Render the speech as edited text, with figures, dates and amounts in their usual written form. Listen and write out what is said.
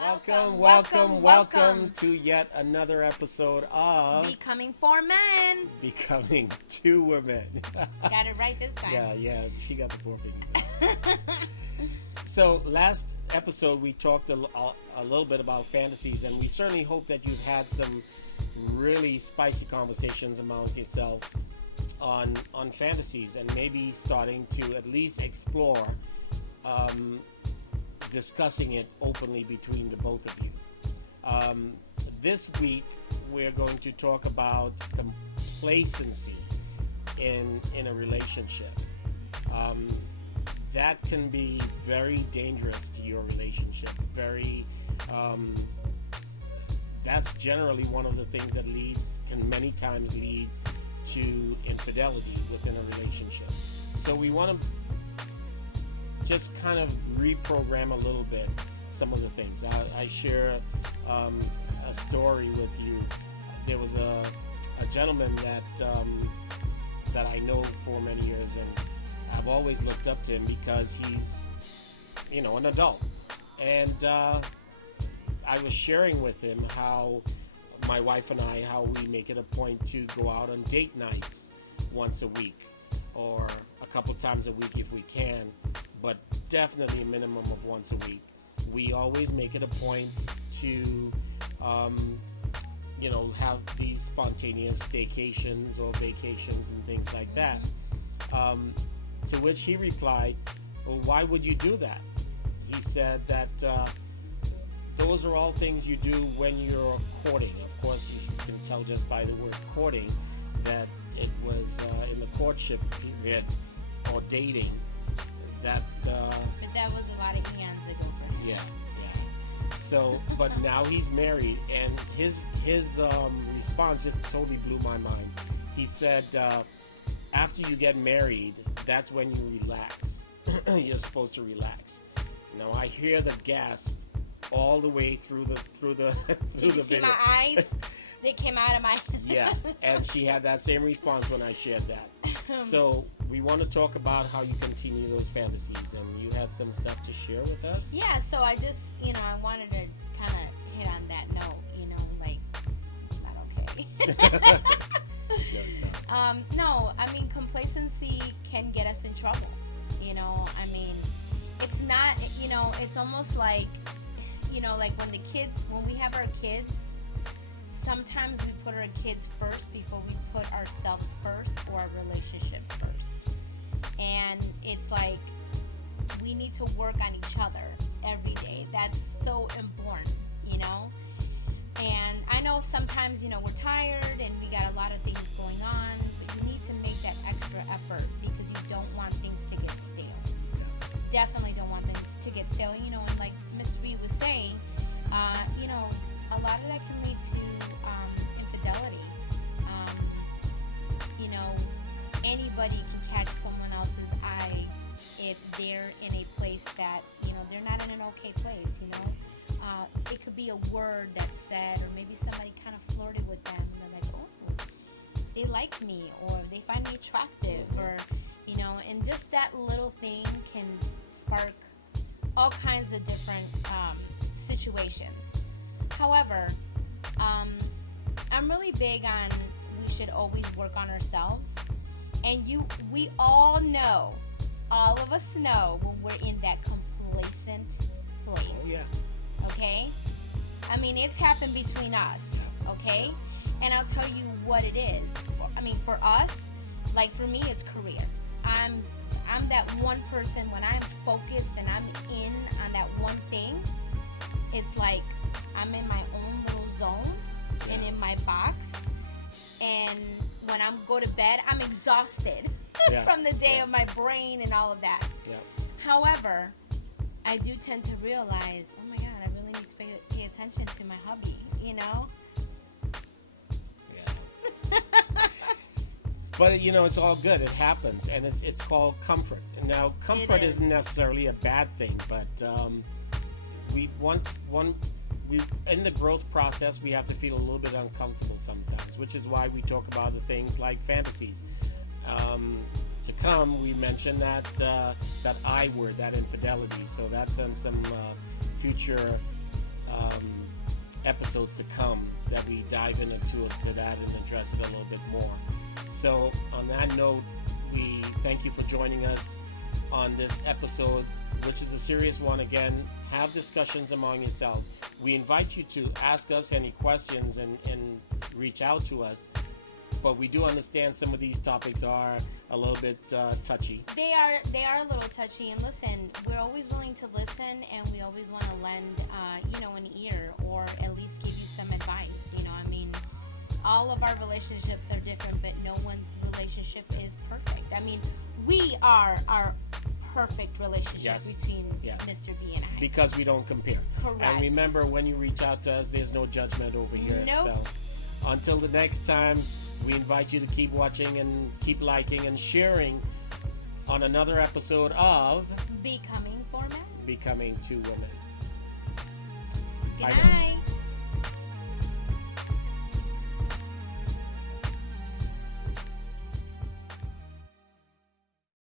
Welcome to yet another episode of Becoming Four Men. Becoming Two Women. Got it right this time. Yeah, she got the four fingers. So last episode we talked a little bit about fantasies, and we certainly hope that you've had some really spicy conversations among yourselves on fantasies, and maybe starting to at least explore discussing it openly between the both of you. This week we're going to talk about complacency in a relationship. That can be very dangerous to your relationship. That's generally one of the things that can many times lead to infidelity within a relationship. So we want to just kind of reprogram a little bit some of the things. I share a story with you. There was a gentleman that I know for many years, and I've always looked up to him because he's, an adult. And I was sharing with him how my wife and I, how we make it a point to go out on date nights once a week, or a couple times a week if we can, but definitely a minimum of once a week. We always make it a point to, have these spontaneous staycations or vacations and things like that. To which he replied, well, why would you do that? He said that those are all things you do when you're courting. Of course, you can tell just by the word courting that it was in the courtship period or dating that. But that was a lot of hands ago for him. Yeah. So, but now he's married, and his response just totally blew my mind. He said, after you get married, that's when you relax. You're supposed to relax. Now I hear the gasp all the way through the Did you see my eyes? They came out of my Yeah, and she had that same response when I shared that. So we want to talk about how you continue those fantasies, and you had some stuff to share with us. Yeah, so I just I wanted to kind of hit on that note, like it's not okay. No, it's not. No, I mean, complacency can get us in trouble. It's not, it's almost like, like when we have our kids, sometimes we put our kids first before we put ourselves first or our relationships first. And it's like we need to work on each other every day. That's so important, And I know sometimes, we're tired and we got a lot of things going on, but you need to make that extra effort because you don't want things to get stale. Definitely don't want them to get stale. And like Mr. B was saying, a lot of that can lead to infidelity. Anybody can catch someone else's eye if they're in a place that, they're not in an okay place, It could be a word that's said, or maybe somebody kind of flirted with them, and they're like, oh, they like me, or they find me attractive, or, and just that little thing can spark all kinds of different situations. However, I'm really big on we should always work on ourselves. And we all know, all of us know when we're in that complacent place. Oh, yeah. Okay? I mean, it's happened between us. Okay? And I'll tell you what it is. For us, like for me, it's career. I'm that one person when I'm focused and I'm in on that one thing. It's like I'm in my own little zone and in my box. And when I go to bed, I'm exhausted from the day of my brain and all of that. Yeah. However, I do tend to realize, oh my God, I really need to pay attention to my hubby, Yeah. But it's all good. It happens, and it's called comfort. And now, comfort isn't necessarily a bad thing, but we in the growth process, we have to feel a little bit uncomfortable sometimes, which is why we talk about the things like fantasies. To come, we mentioned that I word, that infidelity. So that's in some future episodes to come that we dive into that and address it a little bit more. So on that note, we thank you for joining us on this episode, which is a serious one. Again, have discussions among yourselves. We invite you to ask us any questions and reach out to us. But we do understand some of these topics are a little bit touchy. They are a little touchy. And listen, we're always willing to listen, and we always want to lend, an ear, or at least give you some advice. I mean, all of our relationships are different, but no one's relationship is perfect. I mean, we are our perfect relationship between Mr. B and I. Because we don't compare. Correct. And remember, when you reach out to us, there's no judgment over here. Nope. So until the next time, we invite you to keep watching and keep liking and sharing on another episode of Becoming 4 Men. Becoming 2 Women. Good night.